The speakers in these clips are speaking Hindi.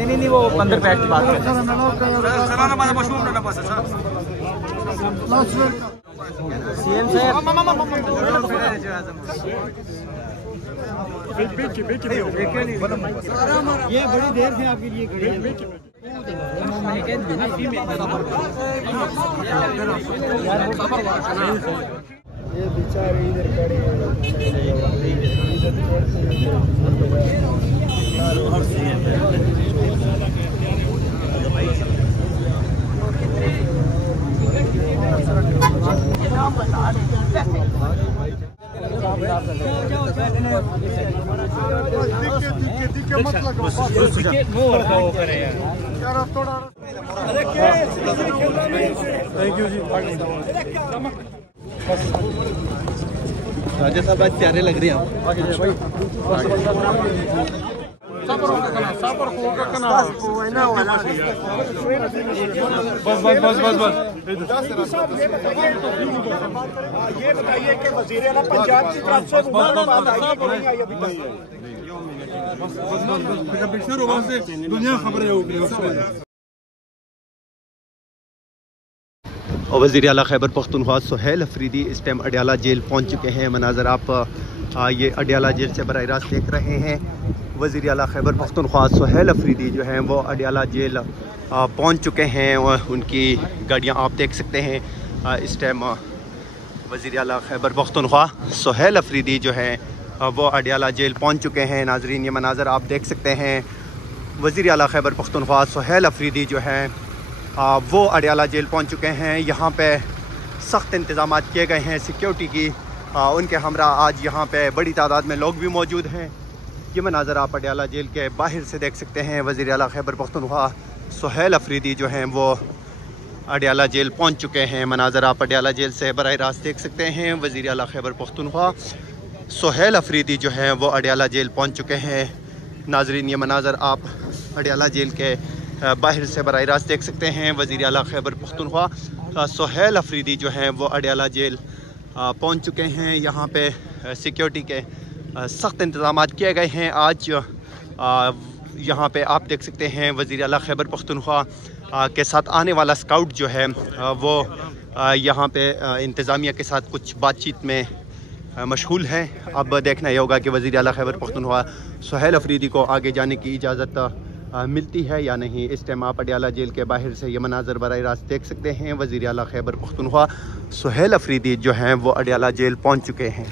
नहीं वो अंदर बैठ के बात करें। सीएम साहब ये बड़ी देर से आपके लिए ये बेचारे इधर खड़े थैंक यू जी। राजा साहब आज प्यारे लग रहे हैं बस। ये बताइए कि वज़ीर आला पंजाब की तरफ से दुनिया खबर है। वज़ीर आला खैबर पख्तूनख्वा सुहेल अफरीदी इस टाइम अडियाला जेल पहुंच चुके हैं। मनाज़र आप ये अडियाला जेल से बराह रास्त देख रहे हैं। वज़ीर आला खैबर पख्तूनख्वा सुहेल अफरीदी जो हैं वो अडियाला जेल पहुंच चुके हैं और उनकी गाड़ियां आप देख सकते हैं। इस टाइम वज़ीर आला खैबर पख्तूनख्वा सुहेल अफरीदी जो हैं वो अडियाला जेल पहुंच चुके हैं। नाजरीन ये मनाज़र आप देख सकते हैं। वज़ीर आला खैबर पख्तूनख्वा सुहेल अफरीदी जो हैं वो अडियाला जेल पहुंच चुके हैं। यहाँ पे सख्त इंतज़ाम किए गए हैं सिक्योरिटी की। उनके हमरा आज यहाँ पे बड़ी तादाद में लोग भी मौजूद हैं। ये मनाज़र आप अडियाला जेल के बाहर से देख सकते हैं। वज़ीर आला खैबर पख्तूनख्वा सुहेल अफरीदी जो हैं वो अडियाला जेल पहुँच चुके हैं। मनाज़र आप अडियाला जेल से बराह रास्त देख सकते हैं। वज़ीर आला खैबर पख्तूनख्वा सुहेल अफरीदी जो हैं वो अडियाला जेल पहुँच चुके हैं। नाजरीन ये मनाज़र आप अडियाला जेल के बाहर से बराह रास्त देख सकते हैं। वज़ीर आला खैबर पख्तूनख्वा सुहेल अफरीदी जो हैं वो अडियाला जेल पहुंच चुके हैं। यहाँ पे सिक्योरिटी के सख्त इंतज़ाम किए गए हैं। आज यहाँ पे आप देख सकते हैं वज़ीर आला खैबर पख्तूनख्वा के साथ आने वाला स्काउट जो है वो यहाँ पे इंतज़ामिया के साथ कुछ बातचीत में मशगूल है। अब देखना ये होगा कि वज़ीर आला खैबर पख्तूनख्वा सुहेल अफरीदी को आगे जाने की इजाज़त मिलती है या नहीं। इस टाइम आप अडियाला जेल के बाहर से ये मनाज़र बराह रास्त देख सकते हैं। वज़ीर आला खैबर पख्तूनख्वा सुहेल अफरीदी जो हैं वो अडियाला जेल पहुंच चुके हैं।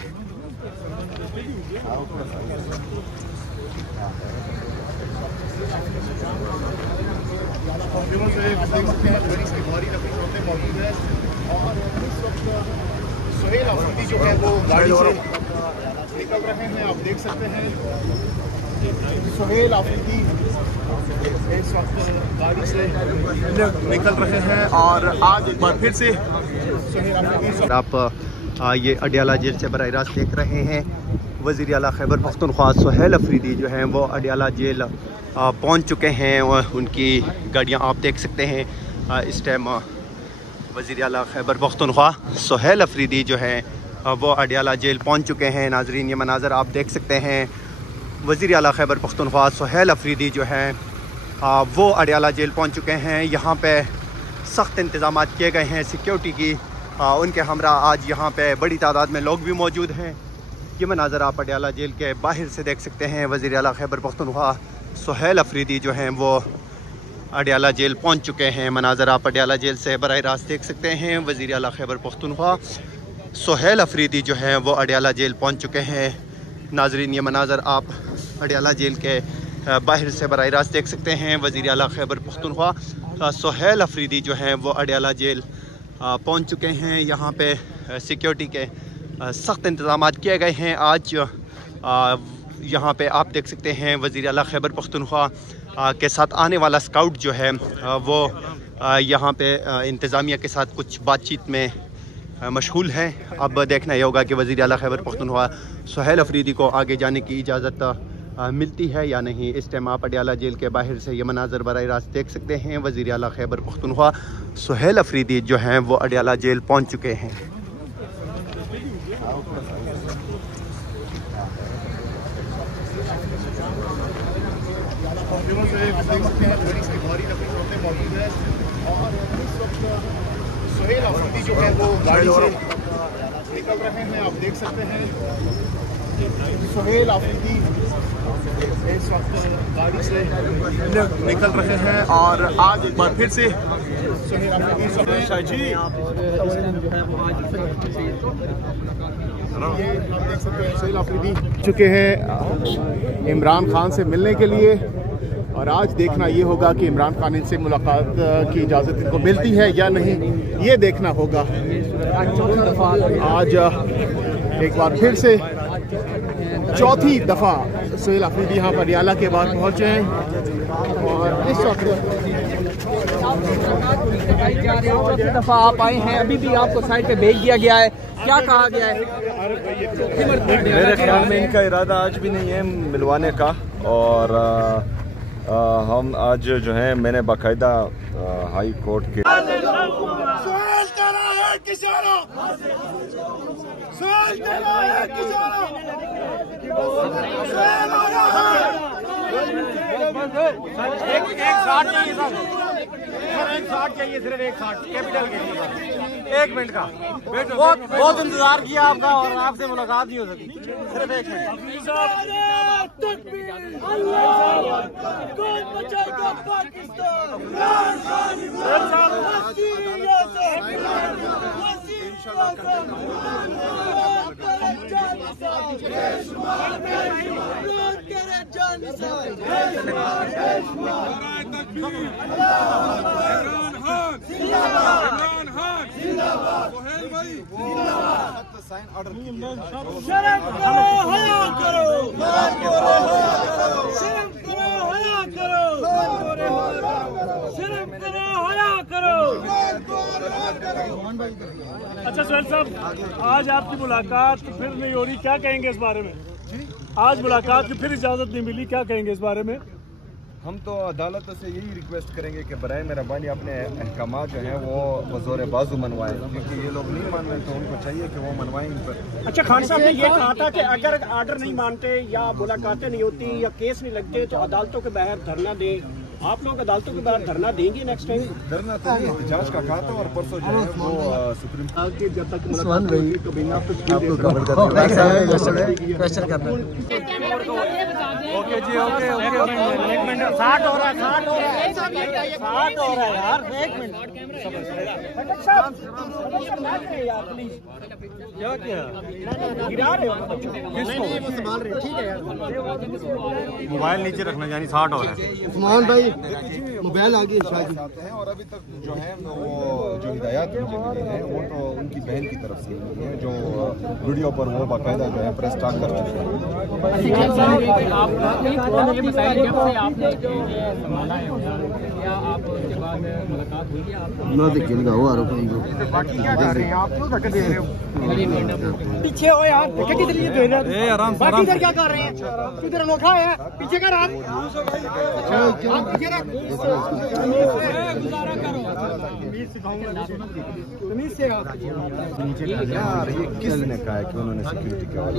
सुहेल अफरीदी जो है वो गाड़ी से निकल रहे हैं, आप देख सकते हैं। सुहेल अफरीदी इस वक्त गाड़ी से निकल रहे हैं और आज एक बार फिर से आप ये अडियाला जेल से बराह रास्त देख रहे हैं। वज़ीर आला खैबर पख्तूनख्वा सुहेल अफरीदी जो हैं वो अडियाला जेल पहुंच चुके हैं और उनकी गाड़ियां आप देख सकते हैं। इस टाइम वज़ीर आला खैबर पख्तूनख्वा सुहेल अफरीदी जो हैं वो अडियाला जेल पहुंच चुके हैं। नाजरीन ये मनाज़र आप देख सकते हैं। वज़ीर आला खैबर पख्तूनख्वा सुहेल अफरीदी जो हैं वो अडियाला जेल पहुंच चुके हैं। यहाँ पे सख्त इंतज़ाम किए गए हैं सिक्योरिटी की। उनके हमरा आज यहाँ पे बड़ी तादाद में लोग भी मौजूद हैं। ये मनाज़र आप अडियाला जेल के बाहर से देख सकते हैं। वज़ीर आला खैबर पख्तूनख्वा सुहेल अफरीदी जो हैं वो अडियाला जेल पहुंच चुके हैं। मनाज़र आप अडियाला जेल से बराह रास्त देख सकते हैं। वज़ीर आला खैबर पख्तूनख्वा सुहेल अफरीदी जो हैं वो अडियाला जेल पहुंच चुके हैं। नाजरीन ये मनाज़र आप अडियाला जेल के बाहर से बराह रास्त देख सकते हैं। वज़ीर आला खैबर पख्तूनख्वा सुहेल अफरीदी जो हैं वो अडियाला जेल पहुंच चुके हैं। यहाँ पे सिक्योरिटी के सख्त इंतज़ाम किए गए हैं। आज यहाँ पे आप देख सकते हैं वज़ीर आला खैबर पख्तूनख्वा के साथ आने वाला स्काउट जो है वो यहाँ पे इंतज़ामिया के साथ कुछ बातचीत में मशगूल है। अब देखना ये होगा कि वज़ीर आला खैबर पख्तूनख्वा सुहेल अफरीदी को आगे जाने की इजाज़त मिलती है या नहीं। इस टाइम आप अडियाला जेल के बाहर से ये मनाज़र बराह रास्त देख सकते हैं। वज़ीर आला खैबर पख्तूनख्वा सुहेल अफरीदी जो हैं वो अडियाला जेल पहुंच चुके हैं। आप देख सकते हैं बड़ी सी भारी नकली तोतें मौजूद है। और इस वक्त सुहेल अफरीदी जो है वो गाड़ी से निकल रहे हैं। आप देख सकते हैं सुहेल अफरीदी इस वक्त गाड़ी से निकल रहे हैं। और आज एक बार फिर से सुहेल अफरीदी शाह जी ये आप देख सकते हैं सुहेल अफरीदी चुके हैं इमरान खान से मिलने के लिए। और आज देखना ये होगा कि इमरान खान इनसे मुलाकात की इजाज़त इनको मिलती है या नहीं, ये देखना होगा। आज एक बार फिर से चौथी दफ़ा सुहेल अफरीदी यहाँ पर अडियाला के बाद पहुँचे हैं। और इस वक्त चौथी दफा आप आए हैं, अभी भी आपको साइड पे भेज दिया गया है, क्या कहा गया है? मेरे ख्याल में इनका इरादा आज भी नहीं है मिलवाने का। और हम आज जो है मैंने बाकायदा हाई कोर्ट के सिर्फ एक शॉट कैपिटल के लिए 1 मिनट का बहुत इंतजार किया आपका और आपसे मुलाकात नहीं हो सकी। सिर्फ 1 मिनट। शर्म करो, हया करो, शर्म करो, हया करो, शर्म करो, हया करो। अच्छा सुहेल साहब, आज आपकी मुलाकात फिर नहीं हो रही, क्या कहेंगे इस बारे में? आज मुलाकात की फिर इजाज़त नहीं मिली, क्या कहेंगे इस बारे में? हम तो अदालत से यही रिक्वेस्ट करेंगे कि बराए मेहरबानी अपने अहकाम जो हैं वो बज़ोर बाजू मनवाएं, क्योंकि ये लोग नहीं मान रहे तो उनको चाहिए कि वो मनवाएं इन पर। अच्छा, खान साहब ने ये कहा था कि अगर आर्डर नहीं मानते या मुलाकातें नहीं होती या केस नहीं लगते तो अदालतों के बाहर धरना दें। आप लोग अदालतों के बाहर धरना देंगे नेक्स्ट टाइम? धरना तो नहीं, एहतजाज का कहा था और परसों जो है वो सुप्रीम कि जब तक मुलाकात होगी तो बिना कुछ प्रेशर करना। ओके जी, ओके ओके, 1 मिनट 60 हो रहा है, 60 हो रहा है, 60 हो रहा है यार, 1 मिनट। क्या क्या गिरा रहे हो? नहीं, वो संभाल रहे हैं, ठीक है यार। मोबाइल नीचे रखना, यानी 60 हो रहा है। उस्मान भाई मोबाइल आगे शायद हैं और अभी तक जो है वो जो हिदायत मुझे मिली है वो तो उनकी बहन की तरफ से मिली है, जो वीडियो पर वो बाकायदा जो है प्रेस स्टार्ट कर चुके हैं। बाकी क्या कर रहे हैं आप? क्यों धक्के दे रहे हो? पीछे हो यार, धक्के किधर लिए दे रहे हैं? आराम से बाकी इधर क्या कर रहे हैं? इधर अनोखा है, पीछे का रात। यार ये किसने कहा है कि उन्होंने सिक्योरिटी के वाले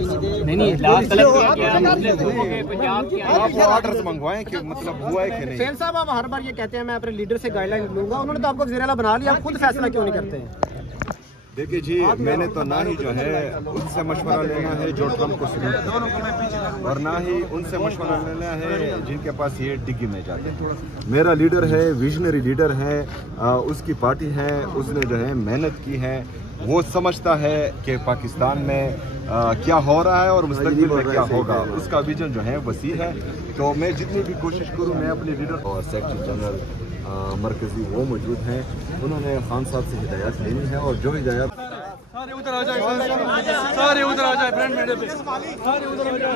आप ऑर्डर मंगवाएं कि मतलब हुआ है कि नहीं? सुहेल साहब, आप हर बार ये कहते हैं मैं अपने लीडर से गाइडलाइन लूंगा, उन्होंने तो आपको वज़ीर-ए-आला बना लिया, आप खुद फैसला क्यों नहीं करते हैं? देखिए जी, मैंने तो ना ही जो है उनसे मशवरा लेना है जो ट्रम्प को सल्यूट करते हैं और ना ही उनसे मशवरा लेना है जिनके पास ये डिग्गी में जाते हैं। मेरा लीडर है, विजनरी लीडर है, उसकी पार्टी है, उसने जो है मेहनत की है, वो समझता है कि पाकिस्तान में क्या हो रहा है और मुस्तकबिल में क्या होगा, उसका विजन जो है वसी है। तो मैं जितनी भी कोशिश करूँ, मैं अपने लीडर और सेक्रेटरी जनरल मरकजी वो मौजूद हैं, उन्होंने खान साहब से हिदायत लेनी है और जो हिदायत सारे उधर आ जाए, सारे उधर आ जाए, फ्रेंड मेरे पे सारे उधर आ जाए,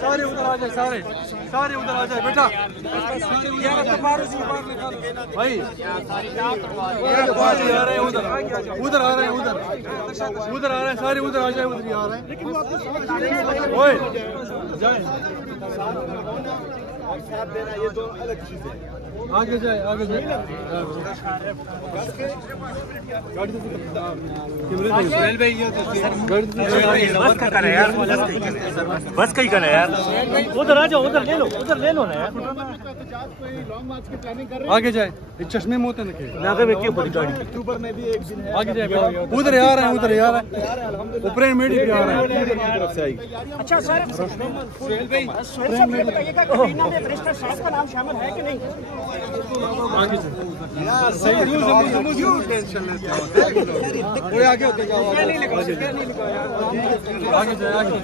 सारे उधर आ जाए, सारे उधर आ जाए बेटा। भाई आ रहे हैं उधर, उधर आ रहे हैं, उधर उधर आ रहे हैं, सारे उधर आ जाए, उधर ही आ रहे हैं। ओए जाए और साथ देना, ये दो अलग चीजें हैं। आगे जाए आगे जाए। बस कहीं का यार, उधर आ जाओ, उधर ले लो ना यार। आगे जाए, चश्मे मोते न अक्टूबर में भी एक दिन है। आगे जाए, उधर यार है, उधर यार है, ऊपर मेडी पे आ रहा है। अच्छा सर, सोहेल भाई बताइएगा कबीना में बैरिस्टर साहब का नाम शामिल है कि नहीं? आगे जाए, आगे होते जाओ, आगे जाए, आगे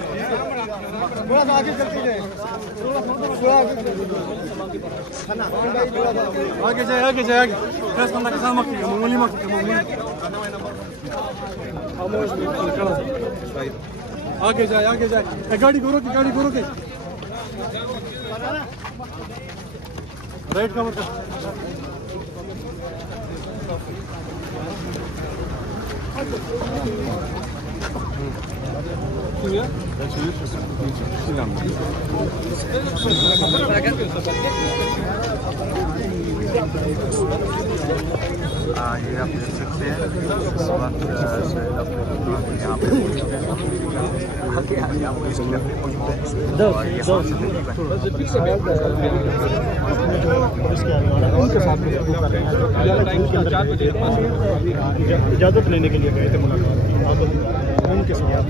थोड़ा सा आगे चलते जाए, आगे जाए, आगे जाए, आगे बस बंदा के साथ मक्खी मामूली मक्खी आगे जाए, आगे जाए, गाड़ी को रोके, गाड़ी को रोके, राइट कवर कर। ये आप देख सकते हैं इस वक्त यहाँ पे इजाजत लेने के लिए गए थे मुलाकात उनके साथ।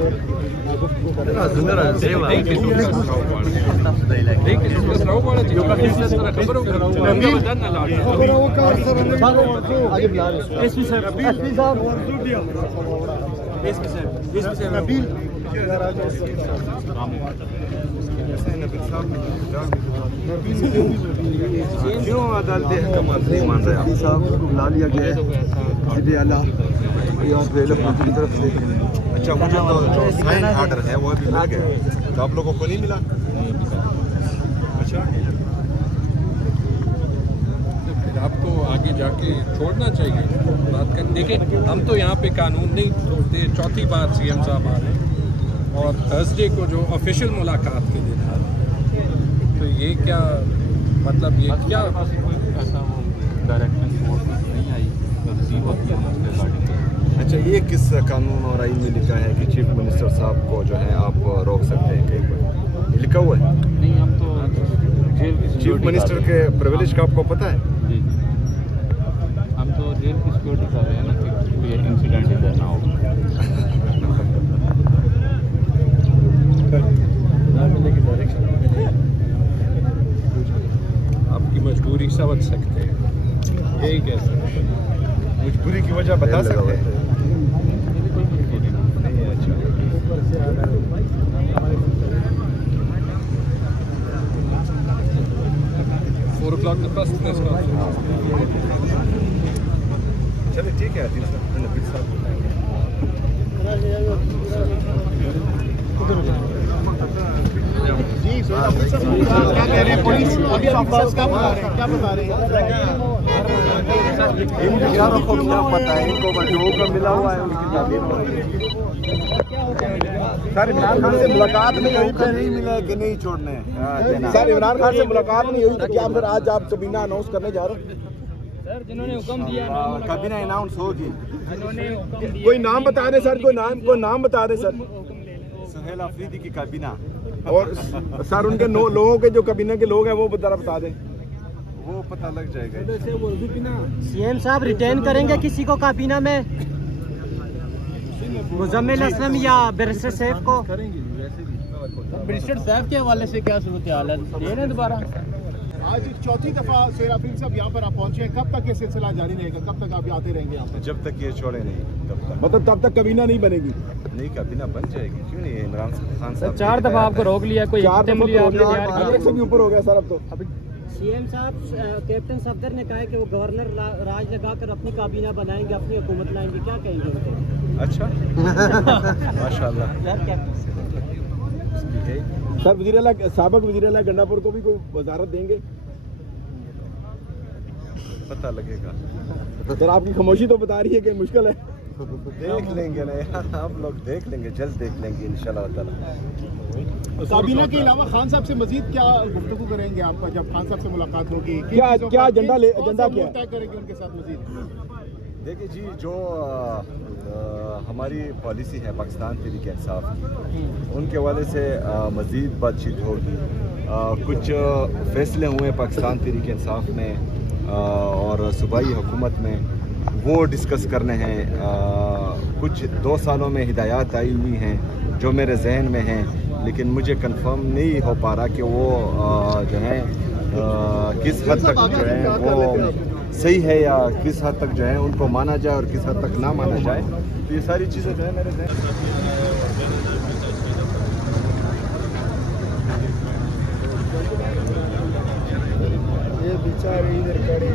क्यों अदालत नहीं मान रहे आप? साहब को बुला लिया गया है की तरफ से। अच्छा, मुझे तो जो साइन ऑर्डर है वो भी मिल गया, तो आप लोगों को नहीं मिला? अच्छा, आपको आगे जाके छोड़ना चाहिए बात कर। देखिए, हम तो यहाँ पे कानून नहीं छोड़ते। चौथी बार सीएम साहब आ रहे हैं और थर्सडे को जो ऑफिशियल मुलाकात के लिए था, तो ये क्या मतलब, ये क्या डायरेक्शन नहीं आई तो रिसीव होती है उसके गाड़ी। अच्छा, ये किस कानून और आइन में लिखा है कि चीफ मिनिस्टर साहब को जो है आप रोक सकते हैं कहीं पर? लिखा हुआ है? नहीं, हम तो जेल की चीफ मिनिस्टर के प्रिविलेज का आपको पता है? जी, हम तो जेल की सिक्योरिटी कर रहे हैं ना कि कोई इंसिडेंट इधर ना हो। आपकी मजबूरी समझ सकते हैं, यही कह सकते हैं। मजबूरी की वजह बता सकते हैं? 4 o'clock the first press conference. चलिए ठीक है, जी क्या कह रहे हैं पुलिस अभी ऑफिसर्स क्या बता रहे हैं, क्या बता रहे हैं? इन बेचारों को क्या पता है, इनको जो का मिला हुआ है उनकी जागीर हो रही है। सर, इमरान खान से मुलाकात नहीं हुई तो नहीं मिला कि नहीं छोड़ने हैं? सर, इमरान खान से मुलाकात नहीं हुई तो क्या फिर आज आप कबीना अनाउंस करने जा रहे हैं? सर, जिन्होंने हुक्म दिया कबीना अनाउंस होगी। कोई नाम बता दें सर, कोई नाम बता दें सर। सुहेल अफरीदी की कबीना, और सर उनके लोगों के जो कबीना के लोग हैं वो जरा बता दें। वो पता लग जाएगा। सीएम साहब रिटेन करेंगे किसी को काबीना में, मुजम्मिल असलम या बैरिस्टर सैफ को? बैरिस्टर साहब के हवाले से क्या सूरत हाल है, देने दोबारा। आज चौथी दफा शेर अफरीद साहब यहाँ पर आप पहुंचे हैं, कब तक ये सिलसिला जारी रहेगा? कब तक आप आते रहेंगे यहाँ पर? जब तक ये छोड़े नहीं तब तक। मतलब तब तक कबीना नहीं बनेगी? नहीं, कबीना बन जाएगी, क्यों नहीं? इमरान खान साहब 4 दफा आपको रोक लिया, कोई 4 दफा से भी ऊपर हो गया सर अब तो। सीएम साहब कैप्टन सफदर ने कहा है कि वो गवर्नर राज लगाकर अपनी काबीना बनाएंगे, अपनी हुकूमत लाएंगे, क्या कहेंगे उनको? अच्छा माशाल्लाह। सर, साबिक वज़ीर-ए-आला गंडापुर को भी कोई वजारत देंगे? पता लगेगा। सर, आपकी खामोशी तो बता रही है कि मुश्किल है। देख लेंगे ना यार, आप लोग देख लेंगे, जल्द देख लेंगे इंशाल्लाह ताला। काबीना के अलावा खान साहब से मजीद क्या गुफ्तगू करेंगे आप जब खान साहब से मुलाकात होगी? क्या एजेंडा क्या तय करेंगे उनके साथ मजीद? देखिए जी, जो हमारी पॉलिसी है पाकिस्तान तहरीक इंसाफ की, उनके हवाले से मज़ीद बातचीत होगी। कुछ फैसले हुए पाकिस्तान तहरीक इंसाफ में और सूबाई हुकूमत में, वो डिस्कस करने हैं। कुछ 2 सालों में हिदायत आई हुई हैं जो मेरे जहन में हैं, लेकिन मुझे कंफर्म नहीं हो पा रहा कि वो जो है किस हद तक जो है वो सही है या किस हद तक जो है उनको माना जाए और किस हद तक ना माना जाए। तो ये सारी चीज़ें जो है मेरे ये बेचारे इधर खड़े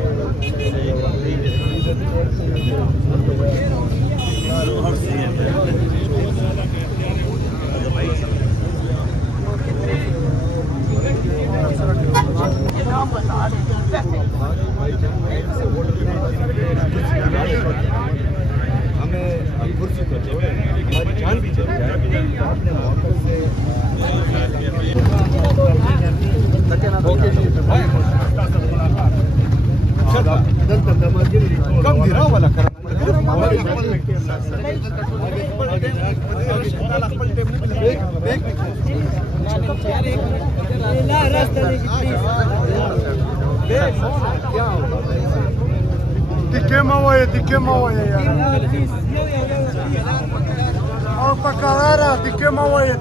हमें कुर्सी को छोड़े, हमारी जान भी चल जाए, अपने मौके से कम गिरा वाला कर Di che moje और पकारा di che moje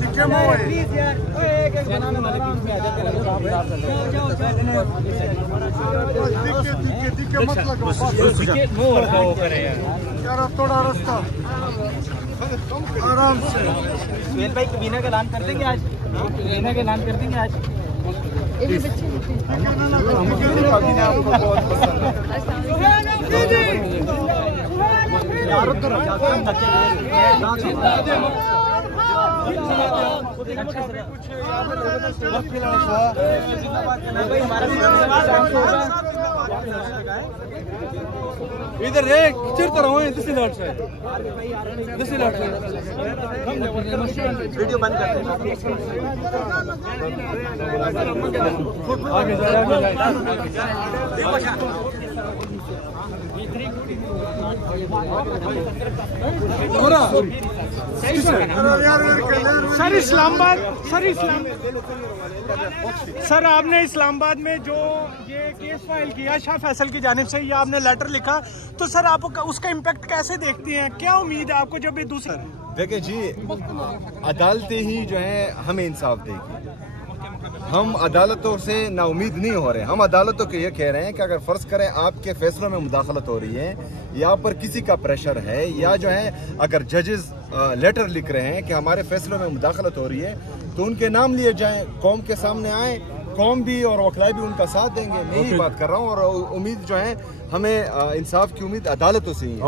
दिखे मत लगाओ यार, थोड़ा रास्ता आराम से। सुहेल भाई कबीना का ऐलान कर देंगे आज, कबीना का ऐलान कर देंगे आज। इधर एक चिरता रहो दूसरी लाट से वीडियो बंद कर देना। सर इस्लामाबाद, सर आपने इस्लामाबाद में जो ये केस फाइल किया शाह फैसल की जानिब से, ये आपने लेटर लिखा, तो सर आप उसका इम्पैक्ट कैसे देखती हैं? क्या उम्मीद है आपको जब ये दूसरा? देखिए जी, अदालतें ही जो है हमें इंसाफ देगी। हम अदालतों से नाउमीद नहीं हो रहे। हम अदालतों को ये कह रहे हैं कि अगर फर्ज करें आपके फैसलों में मुदाखलत हो रही है, या पर किसी का प्रेशर है, या जो है अगर जजेस लेटर लिख रहे हैं कि हमारे फैसलों में मुदाखलत हो रही है, तो उनके नाम लिए जाएं, कौम के सामने आए, कौम भी और वकलाई भी उनका साथ देंगे। मैं यही बात कर रहा हूँ, और उम्मीद जो है हमें इंसाफ की उम्मीद अदालतों से ही है।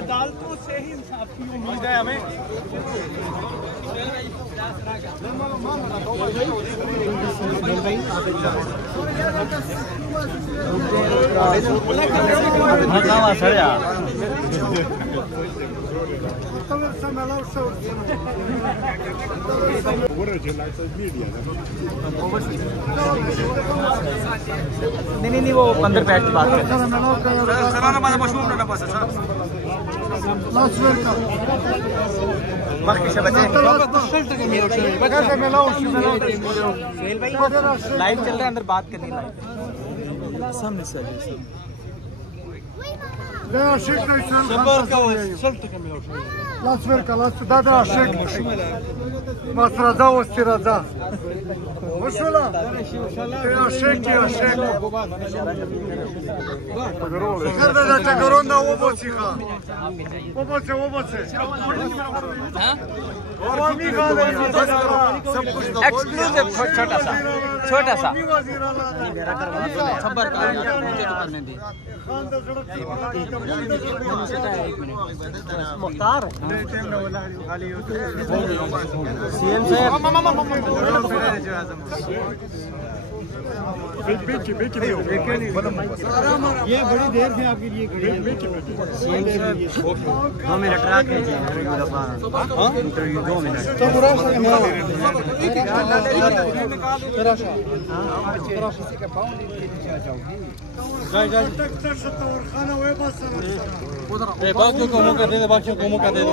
अदालतों से ही इंसाफ की उम्मीद है हमें। नहीं वो अंदर बैठ की बात कर लाइव चल रहा है, अंदर बात करनी लाइव सामने से एक्सक्लूसिव छोटा सा खबर का करने दी मुख्तार सीएम साहब ये बड़ी देर से आपके लिए खड़ी है। 2 मिनट रखे जी, 2 मिनट। बाकियों को मौका दे दो, बाकियों को मौका दे दो।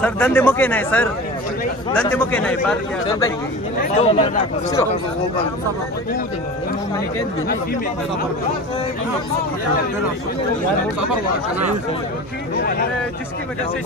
सर धंधे मुके नहीं, सर धंधे मुके नहीं पर जिसकी वजह से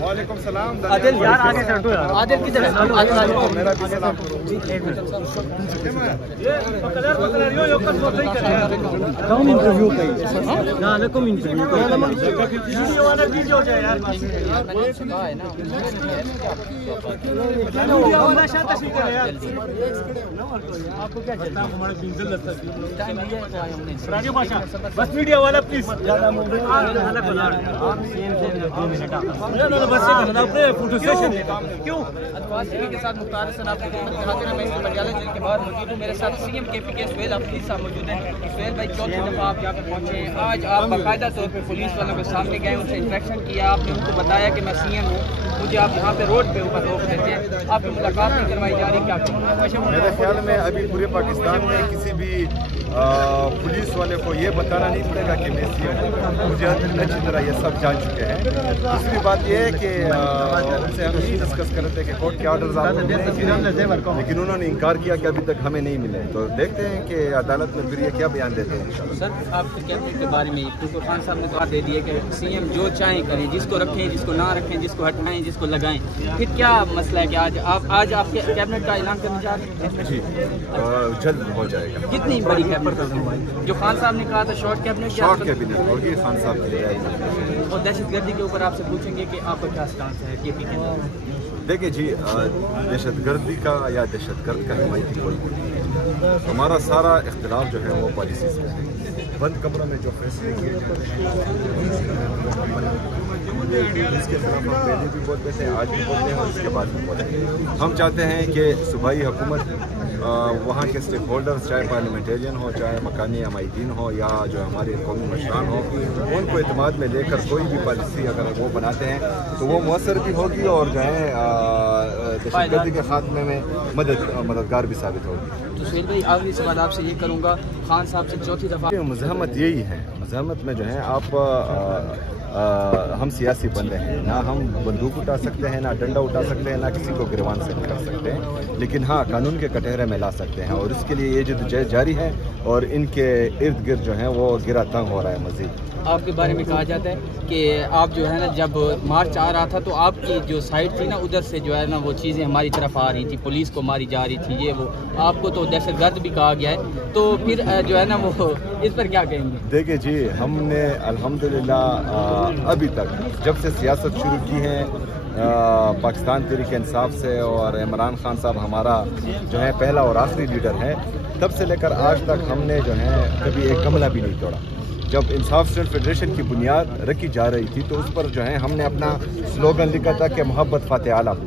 वालेकुम सलाम। आदिल यार आगे चढ़ो यार। आदिल किधर है? मेरा भी सलाम करो। कौन इंटरव्यू कई ना ना कौन इंटरव्यू वीडियो वाला वीडियो हो जाए यार। आपको क्या चाहिए? हमारा डीजल लगता है राजू बादशाह, बस मीडिया वाला प्लीज फोटो सेशन क्यों के साथ मुख्तार हसन आपको मैं पटियाला जेल के बाहर मौजूद हूँ। मेरे साथ सीएम KPK सुहेल अफरीदी साहब मौजूद हैं। सुहेल भाई, चौथी दफ़ा आप यहाँ पे पहुँचे हैं। आज आप बाकायदा तौर पे पुलिस वालों के सामने गए, उनसे इंटरेक्शन किया, आपने उनको बताया कि मैं सीएम हूँ, मुझे आप यहाँ पे रोड पे ऊपर रोक देते हैं, आपकी मुलाकात नहीं करवाई जा रही, क्या करें? मेरे ख्याल में अभी पूरे पाकिस्तान में किसी भी पुलिस वाले को ये बताना नहीं पड़ेगा कि मैं सीएम हूँ, मुझे अच्छी तरह ये सब जान चुके हैं। दूसरी बात ये है कि उनसे हम यही डिस्कस कर रहे थे कि कोर्ट के ऑर्डर्स आपको मिले, लेकिन उन्होंने इनकार किया कि अभी तक हमें नहीं मिले। तो देखते हैं कि अदालत में फिर ये क्या बयान देते हैं। सर, आपके कैबिनेट के बारे में इरफान खान साहब ने कहा दे दिया कि सीएम जो चाहें करें, जिसको रखें, जिसको ना रखें, जिसको हटाएं, जिसको लगाएं। फिर क्या मसला है कि आज आपके कैबिनेट का ऐलान करने जा रहे हैं? जी, जल्द हो जाएगा। कितनी बड़ी कैबिनेट जो खान साहब ने कहा था शॉर्ट कैबिनेट होगी, खान साहब और दहशतगर्दी के ऊपर आपसे पूछेंगे कि आपका क्या स्टांस है KPK? देखिए जी, दहशतगर्दी का या दहशतगर्द का हिमायती कोई नहीं है। हमारा सारा इख्तिलाफ जो है वो पॉलिसी से है। बंद कमरों में जो फैसले किए जाते हैं इसके खिलाफ हम पहले भी बोलते थे, आज भी बोलते हैं और इसके बाद भी बोलते हैं। हम चाहते हैं कि सूबाई हुकूमत वहाँ के स्टेक होल्डर्स, चाहे पार्लियामेंटेरियन हो, चाहे मकानी अमायदीन हो, या जो हमारे कौमी मशरान हो, उनको एतमाद में लेकर कोई भी पॉलिसी अगर वो बनाते हैं तो वो मौसर भी होगी और जो है दहशतगर्दी के खात्मे में मददगार भी साबित होगी। तो सुहेल भाई, आखिरी सवाल आपसे ये करूँगा, खान साहब से चौथी दफ़ा मज़हमत यही है, मज़हमत में जो है आप हम सियासी बंदे हैं, ना हम बंदूक उठा सकते हैं, ना डंडा उठा सकते हैं, ना किसी को गिरवान से कर सकते हैं, लेकिन हाँ कानून के कटहरे में ला सकते हैं। और इसके लिए ये जद्दोजहद जारी है और इनके इर्द गिर्द जो है वो गिरा तंग हो रहा है। मज़ीद आपके बारे में कहा जाता है कि आप जो है ना, जब मार्च आ रहा था तो आपकी जो साइड थी ना, उधर से जो है ना वो चीज़ें हमारी तरफ आ रही थी, पुलिस को मारी जा रही थी, ये वो, आपको तो दहशतगर्द भी कहा गया है, तो फिर जो है ना वो इस पर क्या कहेंगे? देखिए जी, हमने अल्हम्दुलिल्लाह अभी तक जब से सियासत शुरू की है पाकिस्तान तहरीक इंसाफ से, और इमरान खान साहब हमारा जो है पहला और आखिरी लीडर है, तब से लेकर आज तक हमने जो है कभी एक कमला भी नहीं तोड़ा। जब इंसाफ स्टूडेंट फेडरेशन की बुनियाद रखी जा रही थी तो उस पर जो है हमने अपना स्लोगन लिखा था कि मोहब्बत फ़तेह आलम।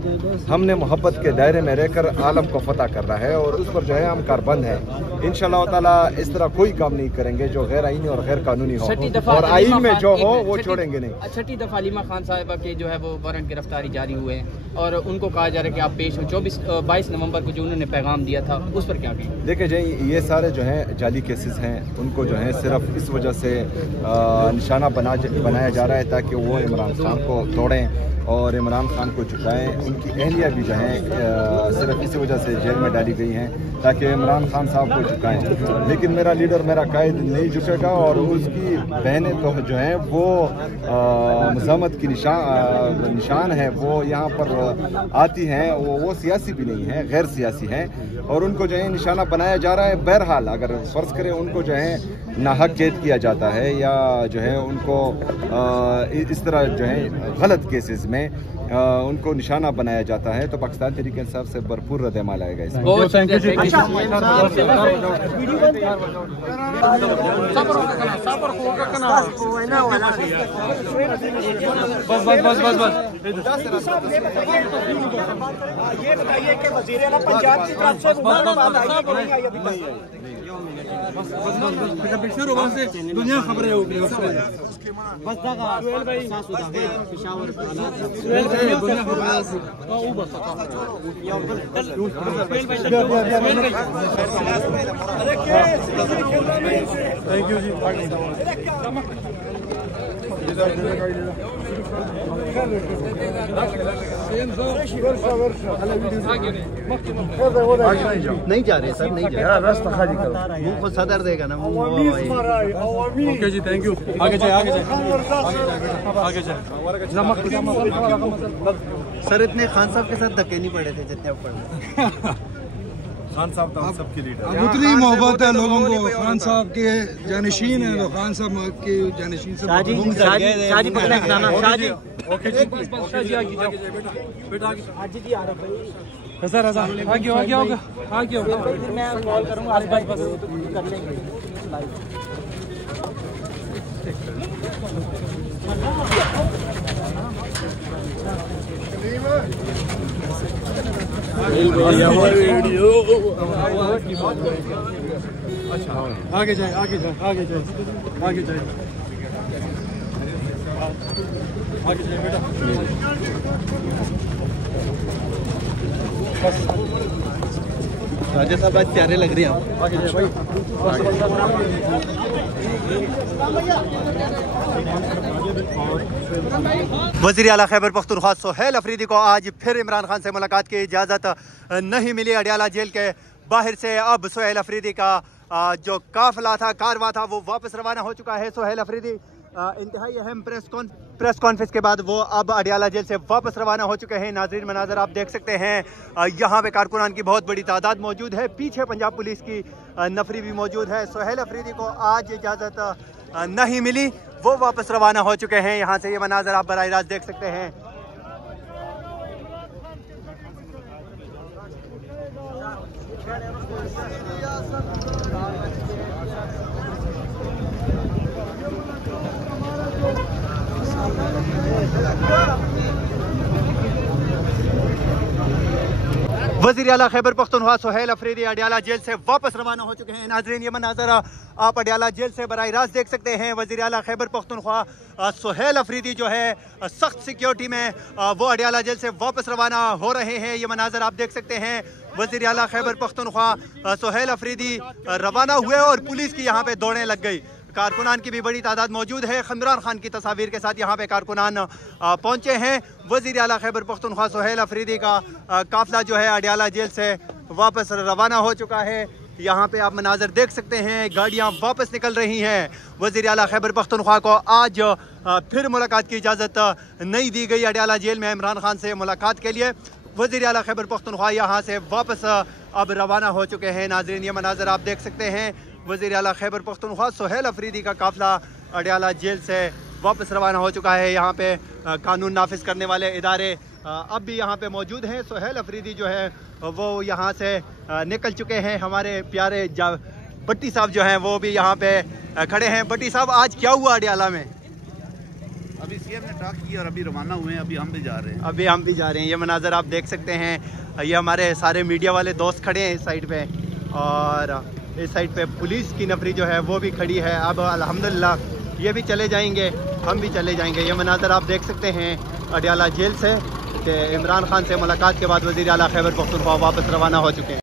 हमने मोहब्बत के दायरे में रहकर आलम को फतह करना है और उस पर जो है हम कारबंद हैं। इंशाअल्लाह ताला इस तरह कोई काम नहीं करेंगे जो गैर आईनी और गैर कानूनी हो, और आईन में जो हो वो छोड़ेंगे नहीं। छठी दफ़ा हलीमा खान साहिबा के जो है वो वारंट गिरफ्तारी जारी हुए हैं और उनको कहा जा रहा है कि आप पेश हो। 22 नवंबर को जो उन्होंने पैगाम दिया था उस पर क्या कहेंगे? देखिए जी, ये सारे जो हैं जाली केसेस हैं, उनको जो है सिर्फ इस वजह से निशाना बनाया जा रहा है ताकि वो इमरान खान को तोड़ें और इमरान खान को झुकाएं। उनकी अहलिया भी जो है सिर्फ इसी वजह से जेल में डाली गई हैं ताकि इमरान खान साहब को झुकाएं। लेकिन मेरा लीडर, मेरा कायद नहीं झुकेगा और उसकी बहनें तो जो हैं वो मज़ामत की निशान है, वो यहाँ पर आती हैं। वो सियासी भी नहीं है, गैर सियासी हैं और उनको जो है निशाना बनाया जा रहा है। बहरहाल अगर फ़र्ज़ करें उनको जो है नाहक कैद किया जाता है या जो है उनको इस तरह जो है गलत केसेस में उनको निशाना बनाया जाता है तो पाकिस्तान तहरीक इंसाफ से भरपूर रद्द-ए-अमल आएगा इसमें। ये बताइए कि वज़ीर आला पंजाब की तरफ से दुनिया खबर थैंक यू जी। नहीं जा रहे सर, नहीं जा रहे, रास्ता खाली करो, मुंह को सदर देगा ना। ओके जी, थैंक यू। आगे जाए, आगे जाए, आगे जाए। सर इतने खान साहब के साथ धक्के नहीं पड़े थे जितने अब पड़े। खान साहब तो हम सबके लीडर। उतनी मोहब्बत है लोगों को, खान साहब के जानशीन है तो खान साहब के जानशीन से शाहजी पकड़े खाना। शाहजी ओके जी, शाहजी आगे जाओ बेटा, आगे हाजी जी आ रहा है सर, आगे आगे होगा, आगे होगा। फिर मैं कॉल करूंगा, आस-पास बस कर लेंगे आगे जाए, आगे जाए, आगे जाए, आगे जाए, आगे जाए बेटा। राजा साहब आज प्यारे लग रहे हैं आप। आगे जाए भाई। वज़ीर आला खैबर पख्तूनख्वा सोहेल अफरीदी को आज फिर इमरान खान से मुलाकात की इजाज़त नहीं मिली। अडियाला जेल के बाहर से अब सोहेल अफरीदी का जो काफिला था, कारवां था, वो वापस रवाना हो चुका है। सोहेल अफरीदी इंतहाई अहम प्रेस कॉन्फ्रेंस के बाद वो अब अडियाला जेल से वापस रवाना हो चुके हैं। नाज़रीन, मनाज़र आप देख सकते हैं, यहाँ पे कारकुनान की बहुत बड़ी तादाद मौजूद है, पीछे पंजाब पुलिस की नफरी भी मौजूद है। सोहेल अफरीदी को आज इजाज़त नहीं मिली, वो वापस रवाना हो चुके हैं। यहाँ से ये मनाज़र आप बराह रास्त देख सकते हैं। वज़ीर आला खैबर पख्तूनख्वा सोहेल अफरीदी अडियाला जेल से वापस रवाना हो चुके हैं। नाज़रीन, ये मनाज़र आप अडियाला जेल से बराह रास्त देख सकते हैं। वज़ीर आला खैबर पख्तूनख्वा सोहेल अफरीदी जो है सख्त सिक्योरिटी में वो अडियाला जेल से वापस रवाना हो रहे हैं। ये मनाज़र आप देख सकते हैं। वज़ीर आला खैबर पख्तूनख्वा सोहेल अफरीदी रवाना हुए और पुलिस की यहाँ पे दौड़ें लग गई। कारकुनान की भी बड़ी तादाद मौजूद है। इमरान खान की तस्वीर के साथ यहाँ पे कारकुनान पहुँचे हैं। वज़ीर आला खैबर पख्तूनख्वा सोहेल अफरीदी का काफिला जो है अडियाला जेल से वापस रवाना हो चुका है। यहाँ पे आप मनाज़र देख सकते हैं, गाड़ियाँ वापस निकल रही हैं। वज़ीर आला खैबर पख्तूनख्वा को आज फिर मुलाकात की इजाज़त नहीं दी गई अडियाला जेल में इमरान खान से मुलाकात के लिए। वज़ीर आला खैबर पख्तूनख्वा यहाँ से वापस अब रवाना हो चुके हैं। नाज़रीन, ये मनाज़र आप देख सकते हैं। वज़ीर आला खैबर पख्तूनख्वा सोहेल अफरीदी का काफिला अडियाला जेल से वापस रवाना हो चुका है। यहाँ पे कानून नाफिज करने वाले इदारे अब भी यहाँ पे मौजूद हैं। सोहेल अफरीदी जो है वो यहाँ से निकल चुके हैं। हमारे प्यारे भट्टी साहब जो हैं वो भी यहाँ पे खड़े हैं। भट्टी साहब, आज क्या हुआ अडियाला में? अभी सीएम ने टॉक की और अभी रवाना हुए हैं, अभी हम भी जा रहे हैं। अभी हम भी जा रहे हैं। ये मनाज़र आप देख सकते हैं। ये हमारे सारे मीडिया वाले दोस्त खड़े हैं इस साइड पे और इस साइड पे पुलिस की नफरी जो है वो भी खड़ी है। अब अल्हम्दुलिल्लाह ये भी चले जाएंगे, हम भी चले जाएंगे। ये मनाज़र आप देख सकते हैं अडियाला जेल से कि इमरान खान से मुलाकात के बाद वज़ीर आला खैबर पख्तूनख्वा वापस रवाना हो चुके हैं।